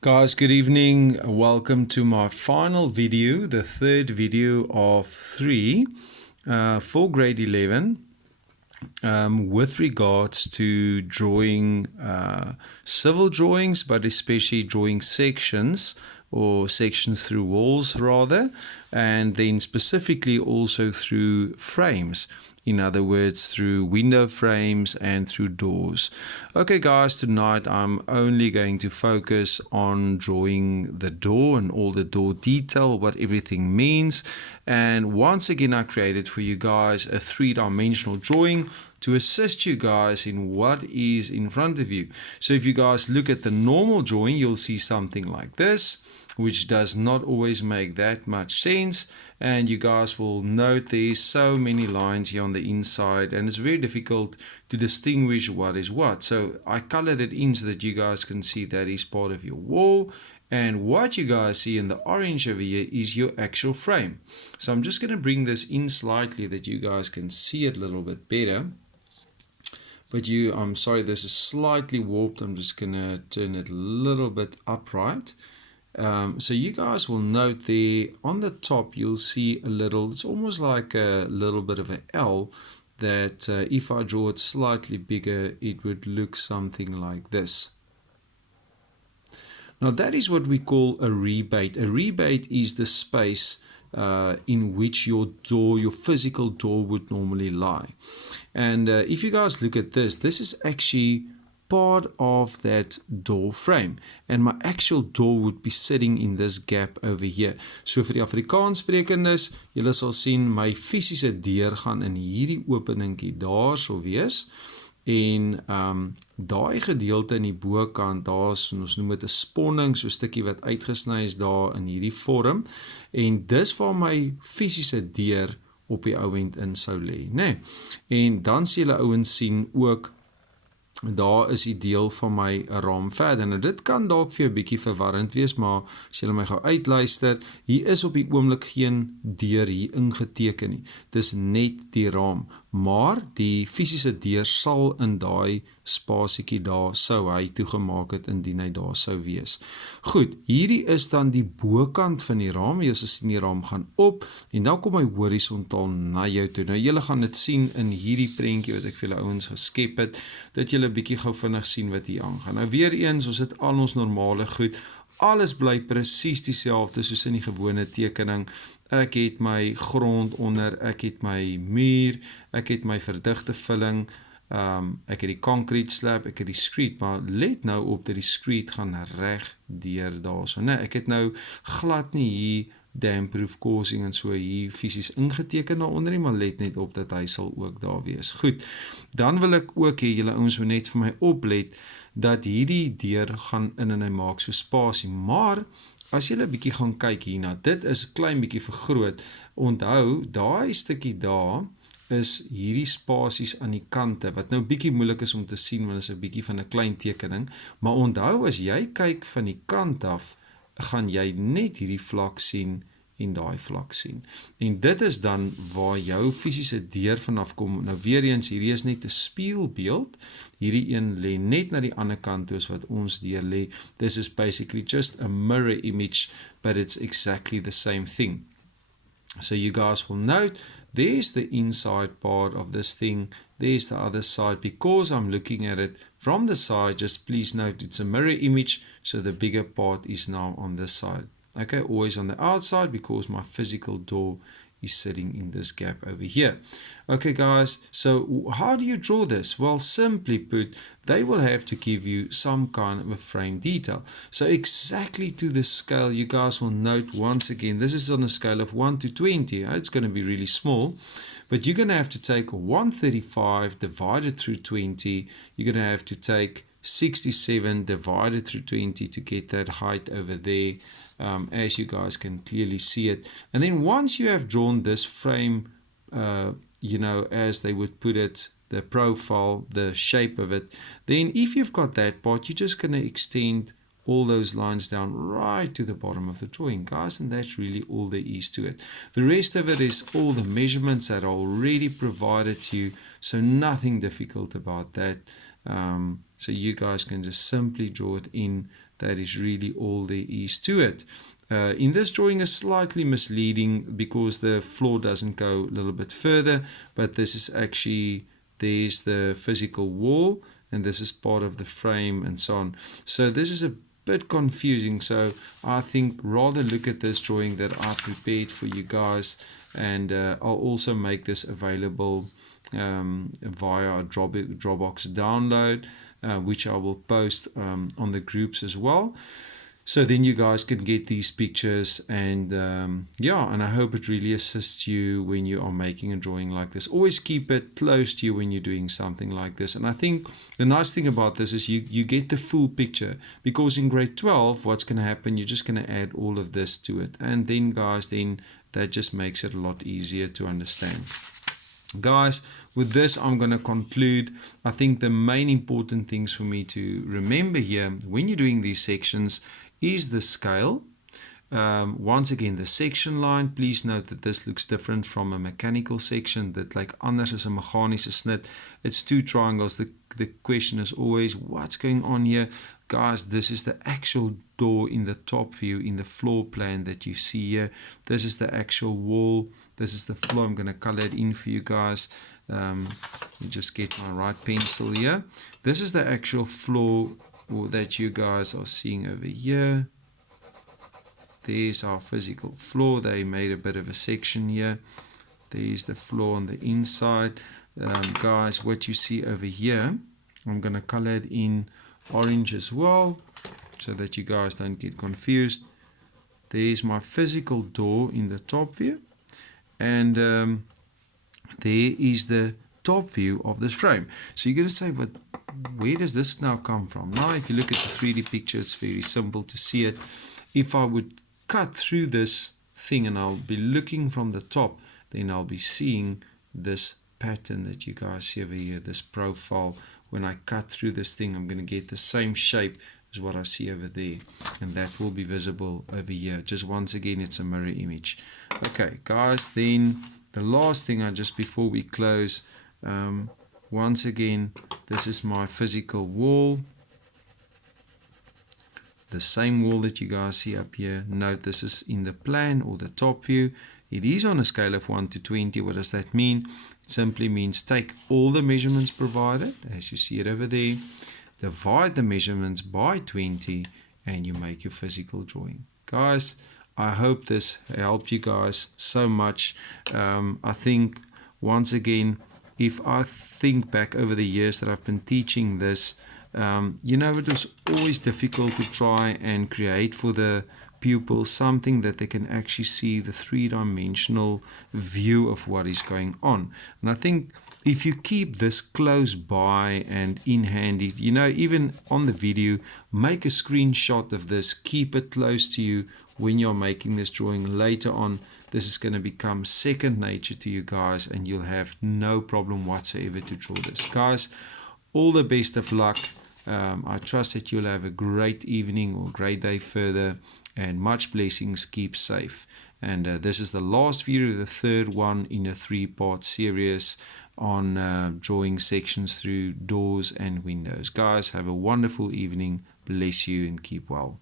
Guys, good evening. Welcome to my final video, the third video of three for grade 11 with regards to drawing civil drawings, but especially drawing sections or sections through walls rather, and then specifically also through frames. In other words, through window frames and through doors. Okay guys, tonight I'm only going to focus on drawing the door and all the door detail, what everything means. And once again, I created for you guys a three-dimensional drawing to assist you guys in what is in front of you. So if you guys look at the normal drawing, you'll see something like this, which does not always make that much sense, and you guys will note there's so many lines here on the inside and it's very difficult to distinguish what is what. So I colored it in so that you guys can see that is part of your wall, and what you guys see in the orange over here is your actual frame. So I'm just going to bring this in slightly that you guys can see it a little bit better. But I'm sorry, this is slightly warped. I'm just going to turn it a little bit upright. So you guys will note there on the top, you'll see a little, it's almost like a little bit of an L that if I draw it slightly bigger, it would look something like this. Now that is what we call a rebate. A rebate is the space in which your door, your physical door would normally lie. And if you guys look at this is actually part of that door frame, and my actual door would be sitting in this gap over here. So vir die Afrikaans sprekendes, julle sal sien my fisiese deur gaan in hierdie openingkie daar sou wees, en daai gedeelte in die bokant, daar's, ons noem dit 'n sponning, so 'n stukkie wat uitgesny is daar in hierdie vorm, en dis waar my fisiese deur op die ouend in sou lê, né? En dan sien julle ouens sien ook daar is die deel van my raam verder. Nou dit kan dalk vir 'n bietjie verwarrend wees, maar as julle my gou uitluister, hier is op die oomblik geen deur hier ingeteken nie. Dis net die raam, maar die fisiese deur sal in daai spasietjie daar sou hy toegemaak het indien hy daar sou wees. Goed, hierdie is dan die bokant van die raam. Jy sien die raam gaan op en dan kom hy horisontaal na jou toe. Nou julle gaan dit sien in hierdie prentjie wat ek vir julle ouens geskep het, dat julle bietjie gou vinnig sien wat hier aangaan. Nou weer eens, ons het al ons normale goed. Alles bly presies dieselfde soos in die gewone tekening. Ek het my grond onder, ek het my muur, ek het my verdigte vulling, ek het die concrete slab, ek het die screed, maar let nou op dat die screed gaan reg deur daarso. Nee, ek het nou glad nie hier damp-proof coursing en so hier fisies ingeteken daaronder nie, maar let net op dat hy sal ook daar wees. Goed, dan wil ek ook hê julle ouens moet net vir my oplet dat hierdie deur gaan in en hy maak so spasie, maar as julle 'n bietjie gaan kyk hierna, dit is klein bietjie vergroot. Onthou, daai stukkie daar is hierdie spasies aan die kante, wat nou bietjie moeilik is om te sien, want is 'n bietjie van 'n klein tekening, maar onthou, as jy kyk van die kant af, gaan jy net hierdie vlak sien en daai vlak sien. En dit is dan waar jou fisiese deur vanaf kom. Nou weer eens, hierdie is net 'n spieelbeeld. Hierdie een lê net na die ander kant toe as wat ons deur lê. This is basically just a mirror image, but it's exactly the same thing. So you guys will note, there's the inside part of this thing, there's the other side. Because I'm looking at it from the side, just please note it's a mirror image, so the bigger part is now on this side. Okay, always on the outside because my physical door is sitting in this gap over here. Okay guys, so how do you draw this? Well, simply put, they will have to give you some kind of a frame detail. So exactly to the scale, you guys will note once again, this is on a scale of 1 to 20. It's going to be really small, but you're going to have to take 135 divided through 20. You're going to have to take 67 divided through 20 to get that height over there, as you guys can clearly see it. And then once you have drawn this frame, as they would put it, the profile, the shape of it, then if you've got that part, you're just going to extend all those lines down right to the bottom of the drawing, guys, and that's really all there is to it. The rest of it is all the measurements that are already provided to you, so nothing difficult about that. So you guys can just simply draw it in that is really all there is to it. In this drawing is slightly misleading because the floor doesn't go a little bit further, but this is actually, there's the physical wall, and this is part of the frame and so on. So this is a bit confusing, so I think rather look at this drawing that I prepared for you guys, and I'll also make this available via a Dropbox download, which I will post on the groups as well. So then you guys can get these pictures, and yeah, and I hope it really assists you when you are making a drawing like this. Always keep it close to you when you're doing something like this. And I think the nice thing about this is you get the full picture, because in grade 12, what's going to happen, you're just going to add all of this to it. And then guys, then that just makes it a lot easier to understand. Guys, with this I'm going to conclude. I think the main important things for me to remember here when you're doing these sections is the scale. Once again, the section line, please note that this looks different from a mechanical section, that like anders as a mechanische snit. It's two triangles. The question is always, what's going on here? Guys, this is the actual door in the top view in the floor plan that you see here. This is the actual wall. This is the floor. I'm going to color it in for you guys. You just get my right pencil here. This is the actual floor that you guys are seeing over here. There's our physical floor. They made a bit of a section here. There's the floor on the inside. Guys, what you see over here, I'm going to color it in orange as well, so that you guys don't get confused. There's my physical door in the top view, and there is the top view of this frame. So you're going to say, but where does this now come from? Now, if you look at the 3D picture, it's very simple to see it. If I would cut through this thing and I'll be looking from the top, then I'll be seeing this pattern that you guys see over here, this profile. When I cut through this thing, I'm going to get the same shape as what I see over there, and that will be visible over here. Just once again, it's a mirror image. Okay guys, then the last thing, just before we close, once again, this is my physical wall, the same wall that you guys see up here. Note this is in the plan or the top view. It is on a scale of 1 to 20. What does that mean? It simply means take all the measurements provided, as you see it over there, divide the measurements by 20, and you make your physical drawing. Guys, I hope this helped you guys so much. I think, once again, if I think back over the years that I've been teaching this, you know, it was always difficult to try and create for the pupils something that they can actually see the three-dimensional view of what is going on. And I think if you keep this close by and in handy, you know, even on the video, make a screenshot of this, keep it close to you when you're making this drawing later on. This is going to become second nature to you guys, and you'll have no problem whatsoever to draw this. Guys, all the best of luck. I trust that you'll have a great evening or great day further, and much blessings. Keep safe. And this is the last video, the third one in a 3-part series on drawing sections through doors and windows. Guys, have a wonderful evening. Bless you and keep well.